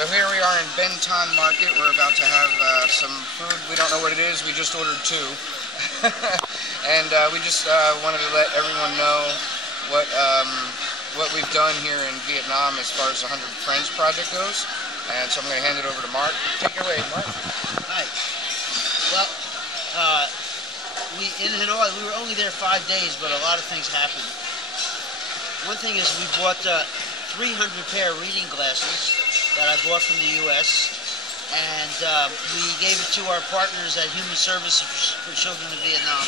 So here we are in Vietam Market. We're about to have some food. We don't know what it is. We just ordered two. And we just wanted to let everyone know what we've done here in Vietnam as far as the 100 Friends project goes. And so I'm going to hand it over to Marc. Take it away, Marc. Hi. Well, in Hanoi, we were only there 5 days, but a lot of things happened. One thing is we bought 300 pair of reading glasses that I bought from the U.S. and we gave it to our partners at Human Services for Children of Vietnam,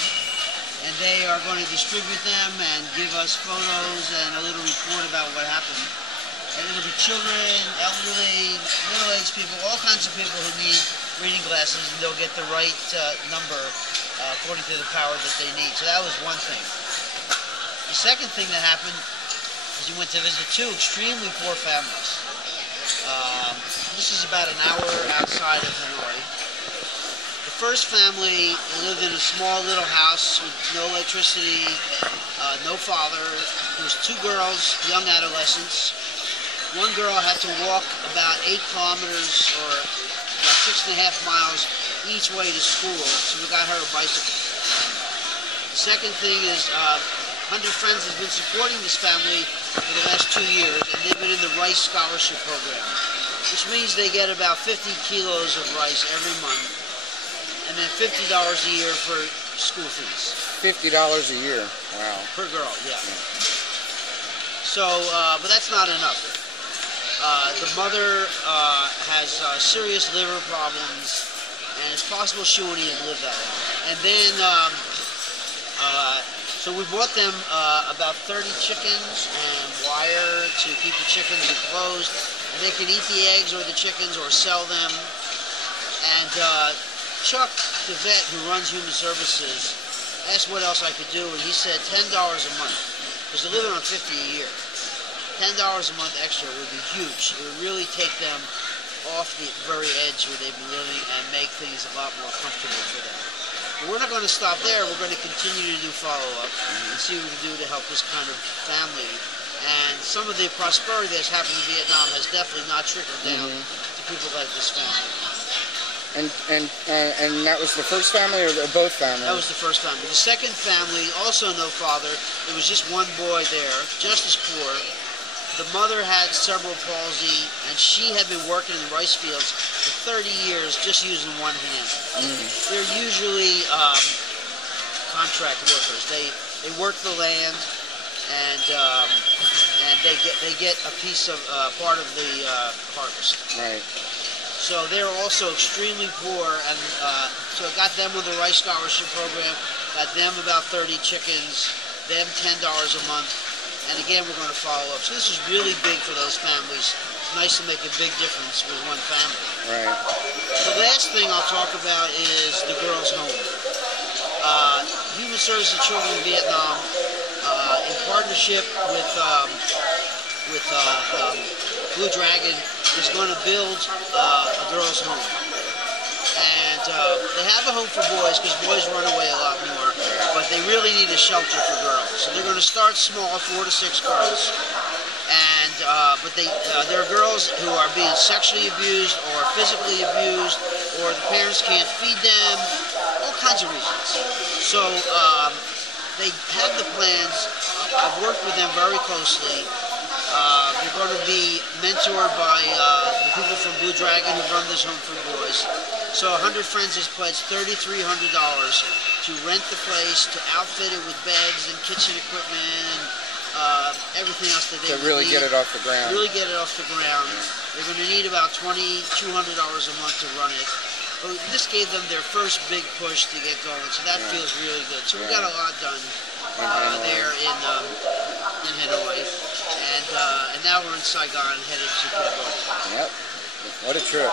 and they are going to distribute them and give us photos and a little report about what happened. And it'll be children, elderly, middle-aged people, all kinds of people who need reading glasses, and they'll get the right number according to the power that they need. So that was one thing. The second thing that happened is we went to visit two extremely poor families. This is about an hour outside of Hanoi. The first family lived in a small little house with no electricity, no father. There was two girls, young adolescents. One girl had to walk about 8 kilometers or about 6.5 miles each way to school, so we got her a bicycle. The second thing is 100 Friends has been supporting this family for the last 2 years, and they've been in the rice scholarship program, which means they get about 50 kilos of rice every month, and then $50 a year for school fees. $50 a year, wow. Per girl, yeah. So, but that's not enough. The mother has serious liver problems, and it's possible she won't even live that long. And then, so we bought them about 30 chickens and wire to keep the chickens enclosed, and they can eat the eggs or the chickens or sell them. And Chuck, the vet who runs Human Services, asked what else I could do, and he said $10 a month, because they're living on $50 a year. $10 a month extra would be huge. It would really take them off the very edge where they've been living and make things a lot more comfortable for them. But we're not going to stop there. We're going to continue to do follow-up and see what we can do to help this kind of family. And some of the prosperity that's happened in Vietnam has definitely not trickled down to people like this family. And that was the first family or both families? That was the first family. The second family, also no father. There was just one boy there, just as poor. The mother had cerebral palsy, and she had been working in the rice fields for 30 years just using one hand. They're usually contract workers. They work the land, and they get a piece of part of the harvest. Right. So they're also extremely poor, and so it got them with the rice scholarship program, got them about 30 chickens, them $10 a month. And again, we're going to follow up. So this is really big for those families. It's nice to make a big difference with one family. Right. The last thing I'll talk about is the girls' home. Human Services for Children in Vietnam, in partnership with Blue Dragon, is going to build a girls' home. And they have a home for boys because boys run away a lot more, but they really need a shelter for girls. So they're going to start small, 4 to 6 girls, and but there are girls who are being sexually abused or physically abused, or the parents can't feed them, all kinds of reasons. So they have the plans. I've worked with them very closely. They're going to be mentored by the people from Blue Dragon who run this home for boys. So 100 Friends has pledged $3,300 to rent the place, to outfit it with beds and kitchen equipment and everything else that they really need. Get it off the ground. Really get it off the ground. They're going to need about $2,200 a month to run it. But this gave them their first big push to get going, so that feels really good. So we got a lot done there in Hanoi. And now we're in Saigon headed to Cambodia. Yep. What a trip.